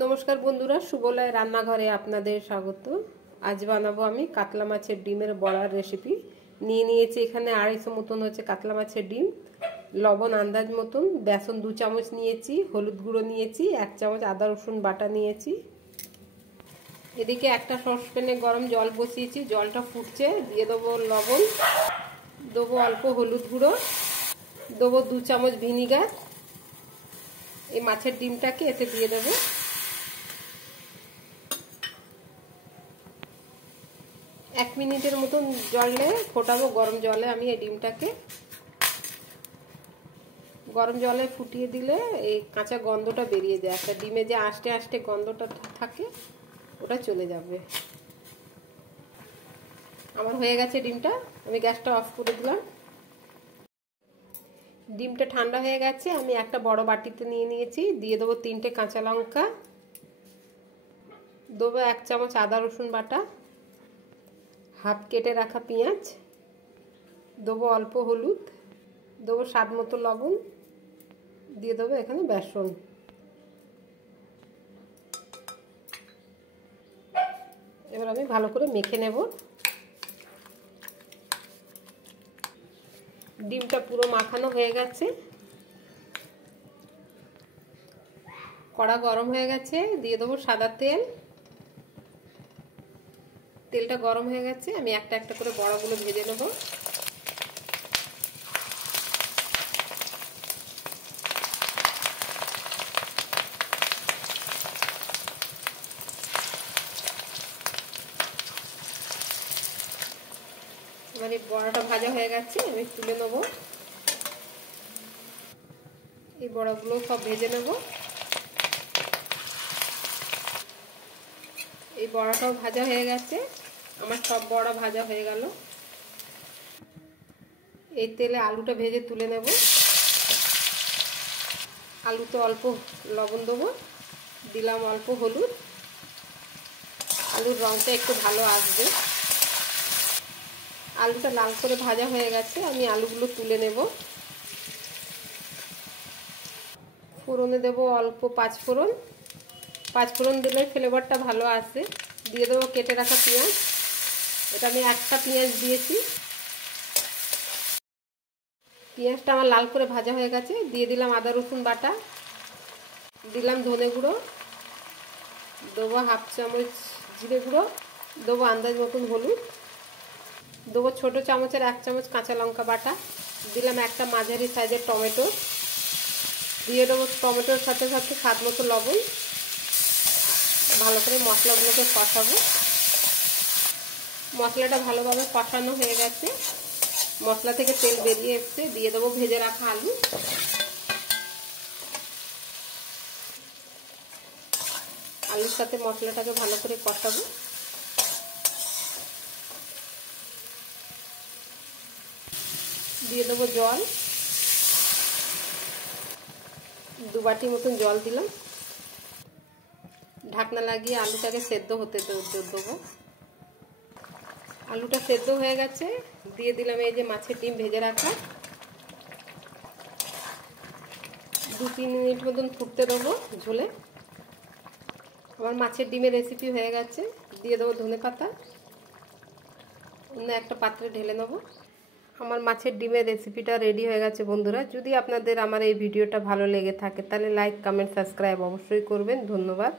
নমস্কার বন্ধুরা, সুবলয় রান্নাঘরে আপনাদের স্বাগত। আজ বানাবো আমি কাতলা মাছের ডিমের বড়ার রেসিপি। নিয়েছি এখানে 250 মতন হচ্ছে কাতলা মাছের ডিম, লবণ আন্দাজ মতন, বেসন 2 চামচ নিয়েছি, হলুদ গুঁড়ো নিয়েছি, 1 চামচ আদা রসুন বাটা নিয়েছি। এদিকে একটা সসপ্যানে গরম জল বসিয়েছি, জলটা ফুটছে, দিয়ে দেবো লবণ, দেবো অল্প হলুদ গুঁড়ো, দেবো 2 চামচ ভিনিগার। এই মাছের ডিমটাকে এতে দিয়ে দেবো। 1 মিনিটের মতন জলে ফোটাবো, গরম জলে আমি এই ডিমটাকে। গরম জলে ফুটিয়ে দিলে এই কাঁচা গন্ধটা বেরিয়ে যায়, একটা ডিমে যে আষ্টে আষ্টে গন্ধটা থাকে ওটা চলে যাবে। আমার হয়ে গেছে ডিমটা, আমি গ্যাসটা অফ করে দিলাম। ডিমটা ঠান্ডা হয়ে গেছে, আমি একটা বড় বাটিতে নিয়েছি। দিয়ে দেবো 3টে কাঁচা লঙ্কা, দেবো 1 চামচ আদা রসুন বাটা, হাফ কেটে রাখা পেঁয়াজ, দেবো অল্প হলুদ, দেবো স্বাদ মতো লবণ, দিয়ে দেবো এখানে বেসন। এবার আমি ভালো করে মেখে নেব। ডিমটা পুরো মাখানো হয়ে গেছে, কড়া গরম হয়ে গেছে, দিয়ে দেবো সাদা তেল। তেলটা গরম হয়ে গেছে, আমি একটা একটা করে বড়াগুলো ভেজে নেব। এবার এই বড়াটা ভাজা হয়ে গেছে, আমি তুলে নেব। এই বড়াগুলো সব ভেজে নেব। এই বড়াটাও ভাজা হয়ে গেছে, আমার সব বড়া ভাজা হয়ে গেল। এই তেলে আলুটা ভেজে তুলে নেব। আলুতে অল্প লবণ দেবো, দিলাম অল্প হলুদ। আলুর রঙটা একটু ভালো আসবে। আলুটা লাল করে ভাজা হয়ে গেছে, আমি আলুগুলো তুলে নেব। ফোড়নে দেব অল্প 5 ফোড়ন। 5 ফোড়ন দিলে ফ্লেভারটা ভালো আসে। দিয়ে দেবো কেটে রাখা পেঁয়াজ, এটা আমি একটা পেঁয়াজ দিয়েছি। পেঁয়াজটা আমার লাল করে ভাজা হয়ে গেছে, দিয়ে দিলাম আদা রসুন বাটা, দিলাম ধনে গুঁড়ো, দেবো হাফ চামচ জিরে গুঁড়ো, দেবো আন্দাজ মতন হলুদ, দেবো ছোটো চামচের 1 চামচ কাঁচা লঙ্কা বাটা, দিলাম একটা মাঝারি সাইজের টমেটো, দিয়ে দেবো টমেটোর সাথে সাথে স্বাদ মতো লবণ। ভালো করে মশলাগুলোকে কষাবো। মশলাটা ভালোভাবে কষানো হয়ে গেছে, মশলা থেকে তেল বেরিয়ে এসছে। দিয়ে দেবো ভেজে রাখা আলু। আলুর সাথে মশলাটাকে ভালো করে কষাবো। দিয়ে দেবো জল, 2 বাটি মতন জল দিলাম। ঢাকনা লাগিয়ে আলুটাকে সেদ্ধ হতে দেবো। আলুটা সেদ্ধ হয়ে গেছে, দিয়ে দিলাম এই যে মাছের ডিম ভেজে রাখা। 2-3 মিনিট মতন ফুটতে দেবো ঝোলে। আমার মাছের ডিমের রেসিপি হয়ে গেছে। দিয়ে দেবো ধনেপাতা, অন্য একটা পাত্রে ঢেলে নেবো। আমার মাছের ডিমের রেসিপিটা রেডি হয়ে গেছে বন্ধুরা। যদি আপনাদের আমার এই ভিডিওটা ভালো লেগে থাকে তাহলে লাইক, কমেন্ট, সাবস্ক্রাইব অবশ্যই করবেন। ধন্যবাদ।